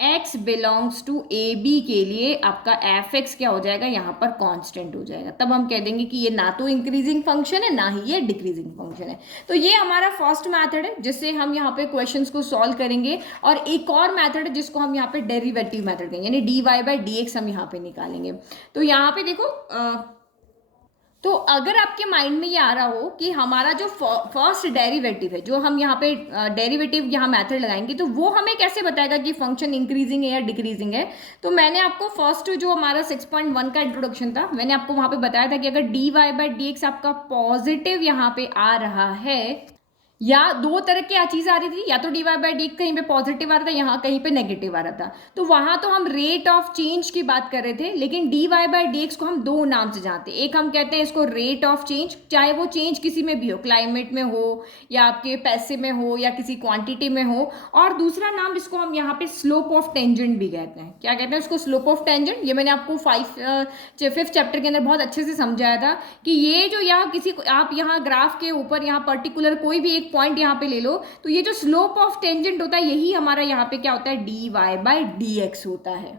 x belongs to A B के लिए आपका f(x) क्या हो जाएगा, यहाँ पर कांस्टेंट हो जाएगा। तब हम कह देंगे कि ये ना तो इंक्रीजिंग फंक्शन है ना ही ये डिक्रीजिंग फंक्शन है। तो ये हमारा फर्स्ट मेथड है जिससे हम यहाँ पे क्वेश्चंस को सॉल्व करेंगे, और एक और मेथड है जिसको हम यहाँ पे डेरिवेटिव मेथड कहेंगे, यानी dy/dx हम यहाँ पे निकालेंगे। तो यहाँ पे देखो तो अगर आपके माइंड में ये आ रहा हो कि हमारा जो फर्स्ट डेरिवेटिव है, जो हम यहाँ पे डेरिवेटिव यहाँ मेथड लगाएंगे, तो वो हमें कैसे बताएगा कि फंक्शन इंक्रीजिंग है या डिक्रीजिंग है। तो मैंने आपको फर्स्ट जो हमारा 6.1 का इंट्रोडक्शन था, मैंने आपको वहाँ पे बताया था कि अगर dy/dx आपका पॉजिटिव यहाँ पे आ रहा है, या दो तरह की चीज आ रही थी, या तो dy/dx कहीं पे पॉजिटिव आ रहा था, यहाँ कहीं पे नेगेटिव आ रहा था, तो वहां तो हम रेट ऑफ चेंज की बात कर रहे थे। लेकिन dy/dx को हम दो नाम से जानते हैं, एक हम कहते हैं इसको रेट ऑफ चेंज, चाहे वो चेंज किसी में भी हो, क्लाइमेट में हो या आपके पैसे में हो या किसी क्वांटिटी में हो, और दूसरा नाम इसको हम यहाँ पे स्लोप ऑफ टेंजेंट भी कहते हैं। क्या कहते हैं उसको, स्लोप ऑफ टेंजेंट। ये मैंने आपको 5th चैप्टर के अंदर बहुत अच्छे से समझाया था कि ये जो यहाँ किसी आप यहाँ ग्राफ के ऊपर यहाँ पर्टिकुलर कोई भी पॉइंट यहाँ पे ले लो, तो ये जो स्लोप ऑफ टेंजेंट होता है यही हमारा यहाँ पे क्या होता है, dy/dx होता है।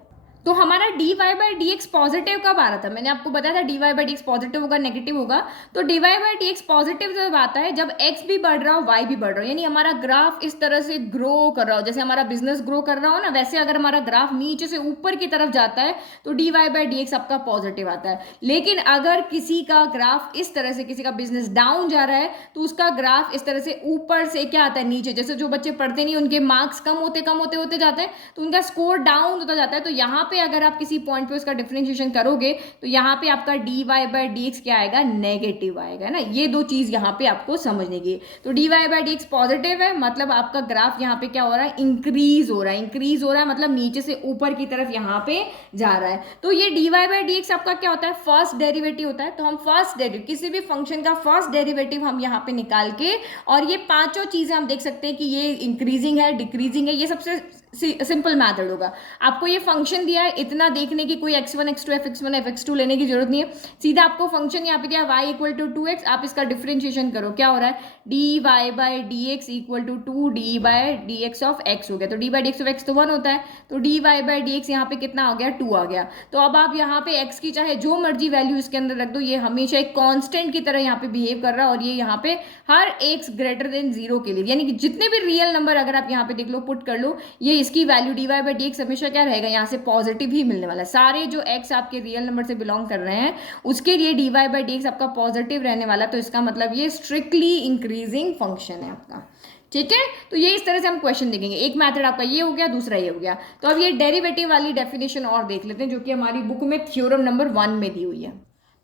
तो हमारा D Y by D X positive कब आ रहा था? मैंने आपको बताया था D Y by D X positive होगा, नेगेटिव होगा। तो D Y by D X positive जब आता है जब एक्स भी बढ़ रहा हो वाई भी बढ़ रहा हो, यानी हमारा ग्राफ इस तरह से ग्रो कर रहा हो, जैसे हमारा बिजनेस ग्रो कर रहा हो ना, वैसे अगर हमारा ग्राफ नीचे से ऊपर की तरफ जाता है तो D Y by D X आपका पॉजिटिव आता है। लेकिन अगर किसी का ग्राफ इस तरह से, किसी का बिजनेस डाउन जा रहा है तो उसका ग्राफ इस तरह से ऊपर से क्या आता है, नीचे। जैसे जो बच्चे पढ़ते नहीं, उनके मार्क्स कम होते जाते हैं तो उनका स्कोर डाउन होता जाता है। तो यहाँ पे अगर आप किसी पॉइंट पे उसका डिफरेंशिएशन करोगे तो यहाँ पे आपका D Y by D X क्या आएगा, नेगेटिव आएगा ना। ये दो चीज यहाँ पे आपको समझने की। तो D Y by D X positive है, मतलब आपका ग्राफ यहाँ पे क्या हो रहा है, इंक्रीज हो रहा है। इंक्रीज हो रहा है मतलब नीचे से ऊपर की तरफ यहाँ पे जा रहा है। तो ये D Y by D X आपका क्या होता है, फर्स्ट डेरिवेटिव होता है। तो हम फर्स्ट डेरिवेटिव, किसी भी फंक्शन का फर्स्ट डेरिवेटिव हम यहाँ पे निकाल के, और ये पांचों चीजें हम देख सकते हैं कि ये इंक्रीजिंग है, डिक्रीजिंग है, ये सबसे सिंपल मैथड होगा। आपको ये फंक्शन दिया है, इतना देखने की कोई x1 x2 fx1 fx2 लेने की जरूरत नहीं है। सीधा आपको फंक्शन यहाँ पे दिया y इक्वल टू 2x, आप इसका डिफरेंशिएशन करो, क्या हो रहा है, D Y by D X equal to 2 D by D X of x हो गया। तो D by D X of x तो 1 होता है, तो D Y by D X यहाँ पे कितना आ गया, 2 आ गया। तो अब आप यहाँ पे x की चाहे जो मर्जी वैल्यू इसके अंदर रख दो, ये हमेशा एक कॉन्स्टेंट की तरह यहाँ पे बिहेव कर रहा है। और ये यहाँ पे हर x ग्रेटर देन 0 के लिए, यानी कि जितने भी रियल नंबर अगर आप यहाँ पे देख लो, पुट कर लो, ये इसकी value D Y by D X हमेशा क्या रहेगा, यहाँ से पॉजिटिव ही मिलने वाला है। सारे जो x आपके रियल नंबर से बिलोंग कर रहे हैं उसके लिए D Y by D X आपका पॉजिटिव रहने वाला। तो इसका मतलब ये स्ट्रिक्टली इंक्रीजिंग फंक्शन है आपका, ठीक है। तो ये इस तरह से हम क्वेश्चन देखेंगे। एक मेथड आपका ये हो गया, दूसरा ये हो गया। तो अब ये डेरिवेटिव वाली डेफिनेशन और देख लेते हैं, जो कि हमारी बुक में थ्योरम नंबर 1 में दी हुई है।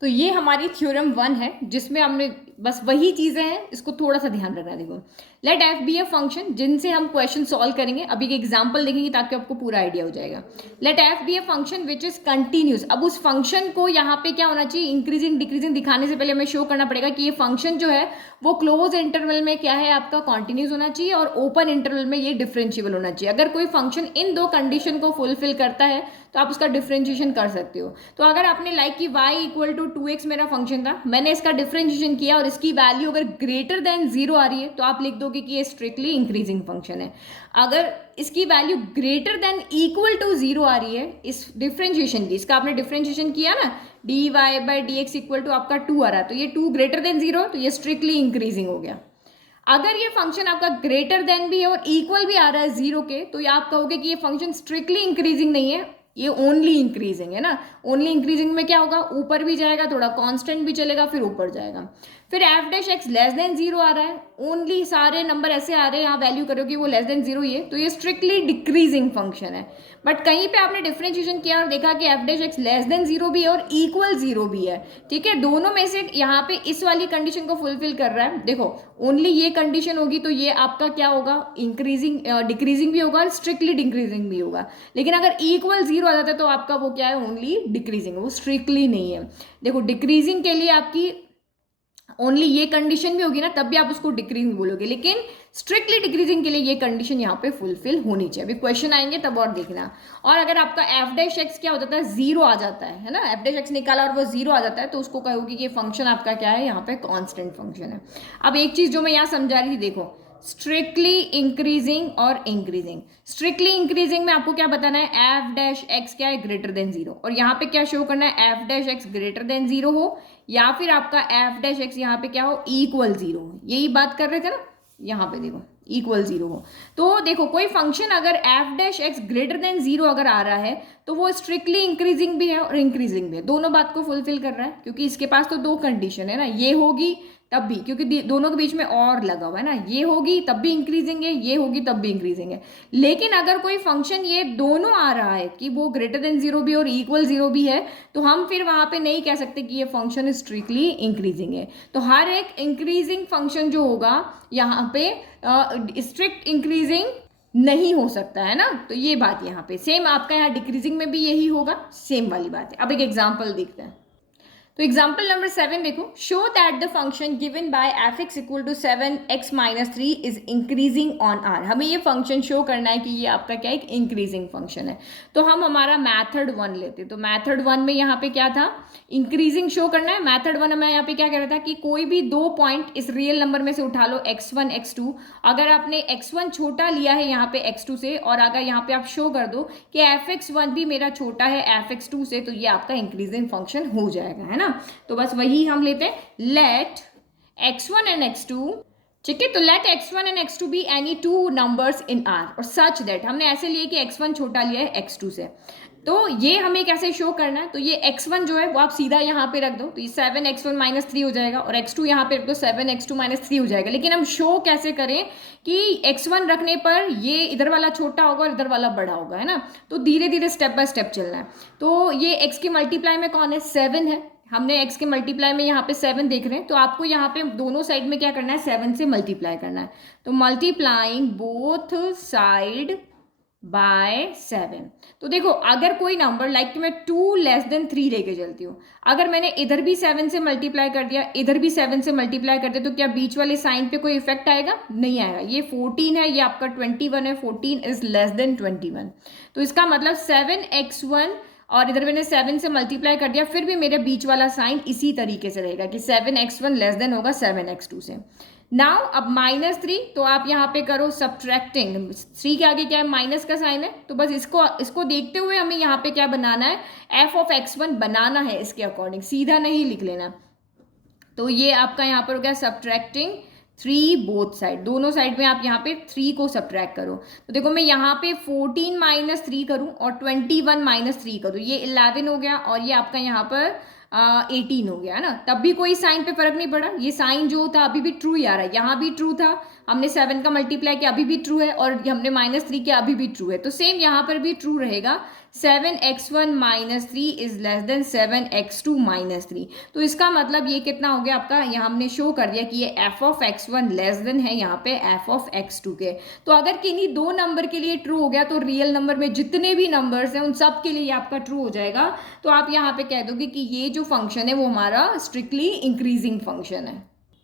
तो ये हमारी थ्योरम 1 है, जिसमें हमने बस वही चीजें हैं, इसको थोड़ा सा ध्यान रखना। देखो, let F be a function, जिनसे हम क्वेश्चन सॉल्व करेंगे। अभी एक एग्जांपल देखेंगे ताकि आपको पूरा आइडिया हो जाएगा। Let F be a function which is continuous. अब उस फंक्शन को यहाँ पे क्या होना चाहिए, इंक्रीजिंग डिक्रीजिंग दिखाने से पहले हमें शो करना पड़ेगा कि ये फंक्शन जो है वो क्लोज इंटरवल में क्या है, आपका कॉन्टिन्यूस होना चाहिए, और ओपन इंटरवल में ये डिफरेंशिएबल होना चाहिए। अगर कोई फंक्शन इन दो कंडीशन को फुलफिल करता है तो आप उसका डिफरेंशिएशन कर सकते हो। तो अगर आपने लाइक कि y इक्वल टू 2x मेरा फंक्शन था, मैंने इसका डिफरेंशिएशन किया और इसकी वैल्यू अगर ग्रेटर देन 0 आ रही है तो आप लिख दोगे कि ये स्ट्रिक्टली इंक्रीजिंग फंक्शन है। अगर इसकी value greater than equal to 0 आ रही है इस डिफरेंशिएशन की, इसका आपने डिफरेंशिएशन किया ना, D Y by D X equal to आपका 2 आ रहा है, तो ये 2 ग्रेटर देन 0, तो ये स्ट्रिक्टली इंक्रीजिंग हो गया। अगर ये फंक्शन आपका ग्रेटर देन भी है और इक्वल भी आ रहा है 0 के, तो ये आप कहोगे कि ये फंक्शन स्ट्रिक्टली इंक्रीजिंग नहीं है, ये ओनली इंक्रीजिंग है ना। ओनली इंक्रीजिंग में क्या होगा, ऊपर भी जाएगा, थोड़ा कांस्टेंट भी चलेगा, फिर ऊपर जाएगा। फिर F dash x less than 0 आ रहा है, ओनली सारे नंबर ऐसे आ रहे हैं, यहाँ वैल्यू करोगे वो लेस देन 0 ही है, तो ये स्ट्रिक्टली डिक्रीजिंग फंक्शन है। बट कहीं पे आपने डिफरेंशिएशन किया और देखा कि F dash x less than 0 भी है और इक्वल 0 भी है, ठीक है। दोनों में से यहाँ पे इस वाली कंडीशन को फुलफिल कर रहा है। देखो, ओनली ये कंडीशन होगी तो ये आपका क्या होगा, इंक्रीजिंग डिक्रीजिंग भी होगा और स्ट्रिक्टली डिक्रीजिंग भी होगा। लेकिन अगर इक्वल 0 आ जाता है तो आपका वो क्या है, ओनली डिक्रीजिंग, वो स्ट्रिक्टली नहीं है। देखो, डिक्रीजिंग के लिए आपकी ओनली ये कंडीशन भी होगी ना, तब भी आप उसको डिक्रीजिंग बोलोगे, लेकिन स्ट्रिक्टली डिक्रीजिंग के लिए ये कंडीशन यहाँ पे फुलफिल होनी चाहिए। अभी क्वेश्चन आएंगे तब और देखना। और अगर आपका एफ डैश एक्स क्या हो जाता है, 0 आ जाता है ना, एफ डैश एक्स निकाला और वो 0 आ जाता है, तो उसको कहोगे कि ये फंक्शन आपका क्या है, यहाँ पे कांस्टेंट फंक्शन है। अब एक चीज जो मैं यहाँ समझा रही थी, देखो, स्ट्रिक्टली इंक्रीजिंग और इंक्रीजिंग। स्ट्रिक्टली इंक्रीजिंग में आपको क्या बताना है, एफ डैश एक्स क्या है, ग्रेटर देन 0, और यहाँ पे क्या शो करना है, F dash x greater than 0 हो, या फिर आपका एफ डैश एक्स यहाँ पे क्या हो, इक्वल 0 हो। यही बात कर रहे थे ना, यहाँ पे देखो इक्वल 0 हो। तो देखो, कोई फंक्शन अगर F dash x greater than 0 अगर आ रहा है तो वो स्ट्रिक्टली इंक्रीजिंग भी है और इंक्रीजिंग भी है, दोनों बात को फुलफिल कर रहा है, क्योंकि इसके पास तो दो कंडीशन है ना, ये होगी तब भी, क्योंकि दोनों के बीच में और लगा हुआ है ना, ये होगी तब भी इंक्रीजिंग है, ये होगी तब भी इंक्रीजिंग है। लेकिन अगर कोई फंक्शन ये दोनों आ रहा है कि वो ग्रेटर देन 0 भी और इक्वल 0 भी है, तो हम फिर वहां पे नहीं कह सकते कि ये फंक्शन स्ट्रिक्टली इंक्रीजिंग है। तो हर एक इंक्रीजिंग फंक्शन जो होगा यहाँ पे स्ट्रिक्ट इंक्रीजिंग नहीं हो सकता है ना। तो ये बात यहाँ पे सेम आपका यहाँ डिक्रीजिंग में भी यही होगा, सेम वाली बात है। अब एक एग्जाम्पल देखते हैं। तो एग्जाम्पल नंबर 7 देखो, show that the function given by f x equal to 7x-3 is increasing on R. हमें ये फंक्शन शो करना है कि ये आपका क्या एक इंक्रीजिंग फंक्शन है। तो हम हमारा मेथड 1 लेते, तो मेथड 1 में यहाँ पे क्या था, इंक्रीजिंग शो करना है। मेथड 1 हमें यहाँ पे क्या कह रहा था कि कोई भी 2 पॉइंट इस रियल नंबर में से उठा लो, x1 x2। अगर आपने x1 छोटा लिया है यहाँ पे x2 से, और अगर यहाँ पे आप शो कर दो कि fx1 भी मेरा छोटा है fx2 से, तो ये आपका इंक्रीजिंग फंक्शन हो जाएगा, है ना। तो बस वही हम लेते हैं, लेट x1 एंड x2, ठीक है। तो let x1 and x2 be any two numbers in R, और सच दैट हमने ऐसे लिए कि x1 छोटा लिया है x2 से। तो ये हमें कैसे शो करना है, तो ये x1 जो है वो आप सीधा यहाँ पे रख दो, तो ये 7x1-3 हो जाएगा, और x2 यहाँ पे रख दो, 7x2-3 हो जाएगा। लेकिन हम शो कैसे करें कि x1 रखने पर ये इधर वाला छोटा होगा और इधर वाला बड़ा होगा, है ना। तो धीरे धीरे स्टेप बाय स्टेप चलना है। तो ये x के मल्टीप्लाई में कौन है, 7 है। हमने x के मल्टीप्लाई में यहाँ पे 7 देख रहे हैं, तो आपको यहाँ पे दोनों साइड में क्या करना है, 7 से मल्टीप्लाई करना है। तो मल्टीप्लाइंग बोथ साइड बाय 7। तो देखो अगर कोई नंबर लाइक मैं 2<3 लेके चलती हूँ, अगर मैंने इधर भी 7 से मल्टीप्लाई कर दिया, इधर भी 7 से मल्टीप्लाई कर दिया, तो क्या बीच वाले साइन पे कोई इफेक्ट आएगा, नहीं आएगा। ये 14 है, ये आपका 21 है, 14 इज लेस देन 21। तो इसका मतलब 7x1 और इधर मैंने 7 से मल्टीप्लाई कर दिया, फिर भी मेरे बीच वाला साइन इसी तरीके से रहेगा कि 7x1 लेस देन होगा 7x2 से। नाउ अब -3, तो आप यहाँ पे करो सब्ट्रैक्टिंग, 3 के आगे क्या है, माइनस का साइन है। तो बस इसको देखते हुए हमें यहाँ पे क्या बनाना है, f(x1) बनाना है, इसके अकॉर्डिंग सीधा नहीं लिख लेना। तो ये आपका यहाँ पर हो गया सब्ट्रैक्टिंग 3 बोथ साइड, दोनों साइड में आप यहाँ पे 3 को सब्ट्रैक्ट करो। तो देखो मैं यहाँ पे 14 - 3 करूँ और 21 - 3 करूँ, ये 11 हो गया, और ये आपका यहाँ पर 18 हो गया, है ना। तब भी कोई साइन पे फर्क नहीं पड़ा, ये साइन जो था अभी भी ट्रू ही आ रहा है। यहाँ भी ट्रू था, हमने 7 का मल्टीप्लाई किया अभी भी ट्रू है, और हमने -3 किया अभी भी ट्रू है। तो सेम यहाँ पर भी ट्रू रहेगा, 7x1 - 3 is less than 7x2 - 3। तो इसका मतलब ये कितना हो गया आपका, यहाँ हमने शो कर दिया कि ये f(x1) लेस देन है यहाँ पे f(x2) के। तो अगर किन्हीं 2 नंबर के लिए ट्रू हो गया, तो रियल नंबर में जितने भी नंबर्स हैं उन सब के लिए आपका ट्रू हो जाएगा। तो आप यहाँ पे कह दोगे कि ये जो फंक्शन है वो हमारा स्ट्रिक्टली इंक्रीजिंग फंक्शन है।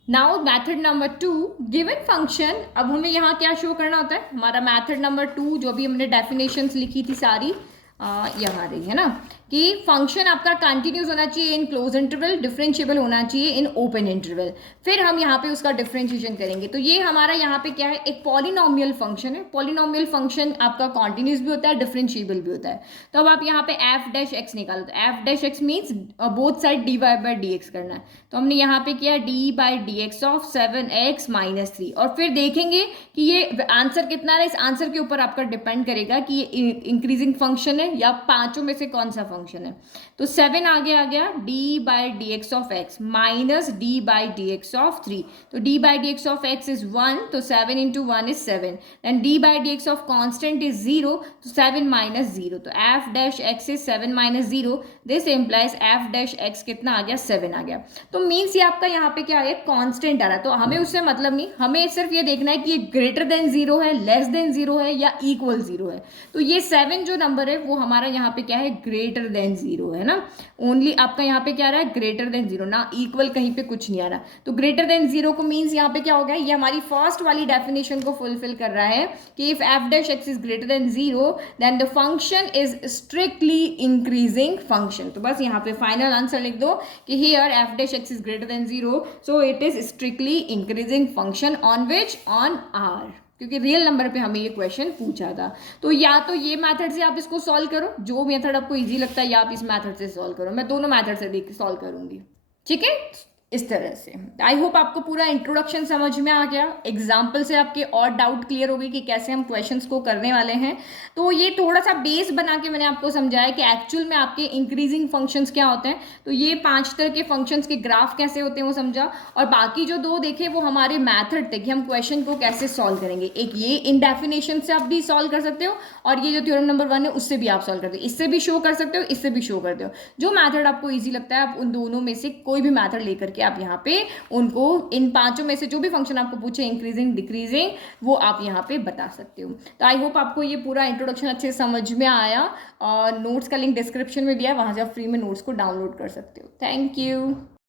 Now method number 2, given function. अब हमें यहाँ क्या शो करना होता है, हमारा मैथड नंबर 2 जो भी हमने डेफिनेशंस लिखी थी सारी यहाँ रही है ना, कि फंक्शन आपका कंटिन्यूस होना चाहिए इन क्लोज इंटरवल, डिफरेंशिएबल होना चाहिए इन ओपन इंटरवल। फिर हम यहाँ पे उसका डिफरेंशिएशन करेंगे। तो ये हमारा यहाँ पे क्या है, एक पॉलिनोमियल फंक्शन है। पॉलिनोमियल फंक्शन आपका कॉन्टिन्यूस भी होता है, डिफरेंशिएबल भी होता है। तो अब आप यहाँ पे f' निकालो, तो f' means both side dy/dx करना है। तो हमने यहाँ पे किया d/dx ऑफ 7x - 3, और फिर देखेंगे कि ये आंसर कितना है। इस आंसर के ऊपर आपका डिपेंड करेगा कि ये इंक्रीजिंग फंक्शन है या पांचों में से कौन सा फंक्शन है। तो 7 आगे आ गया d/dx of x minus d/dx of 3। तो d/dx ऑफ x इज 1, तो 7 × 1 is 7, and d/dx of constant is 0, तो 7 - 0। तो f' is 7 - 0, this implies f' कितना आ गया, 7 आ गया। तो मीन्स ये आपका यहाँ पे क्या आ गया, कांस्टेंट आ रहा है। तो हमें उससे मतलब नहीं, हमें सिर्फ ये देखना है कि ये ग्रेटर देन 0 है, लेस देन 0 है या इक्वल 0 है। तो ये 7 जो नंबर है वो हमारा यहाँ पे क्या है, ग्रेटर देन 0 है ना। ओनली आपका यहाँ पे क्या आ रहा है, ग्रेटर देन 0, ना इक्वल कहीं पे कुछ नहीं आ रहा। तो ग्रेटर देन 0 को मीन्स यहाँ पे क्या हो गया, ये हमारी फर्स्ट वाली डेफिनेशन को फुलफिल कर रहा है कि if f' is greater than 0 then the function is strictly increasing function. तो बस यहाँ पे फाइनल आंसर लिख दो कि here f' is greater than 0, so it is strictly increasing function on which, on R, क्योंकि रियल नंबर पे हमें ये क्वेश्चन पूछा था। तो या तो ये मेथड से आप इसको सॉल्व करो, जो मेथड आपको इजी लगता है, या आप इस मेथड से सॉल्व करो। मैं दोनों मेथड से देख सॉल्व करूंगी, ठीक है, इस तरह से। आई होप आपको पूरा इंट्रोडक्शन समझ में आ गया। एग्जाम्पल से आपके और डाउट क्लियर हो गई कि कैसे हम क्वेश्चंस को करने वाले हैं। तो ये थोड़ा सा बेस बना के मैंने आपको समझाया कि एक्चुअल में आपके इंक्रीजिंग फंक्शंस क्या होते हैं। तो ये 5 तरह के फंक्शंस के ग्राफ कैसे होते हैं वो समझा, और बाकी जो 2 देखे वो हमारे मैथड थे कि हम क्वेश्चन को कैसे सॉल्व करेंगे। एक ये इन डेफिनेशन से आप भी सॉल्व कर सकते हो, और ये जो थ्योरम नंबर 1 है उससे भी आप सॉल्व करते हो, इससे भी शो कर सकते हो, इससे भी शो करते हो। जो मैथड आपको ईजी लगता है आप उन दोनों में से कोई भी मैथड लेकर के करके आप यहाँ पे उनको इन पांचों में से जो भी फंक्शन आपको पूछे, इंक्रीजिंग, डिक्रीजिंग, वो आप यहाँ पे बता सकते हो। तो आई होप आपको ये पूरा इंट्रोडक्शन अच्छे से समझ में आया। और नोट्स का लिंक डिस्क्रिप्शन में दिया है, वहाँ से आप फ्री में नोट्स को डाउनलोड कर सकते हो। Thank you.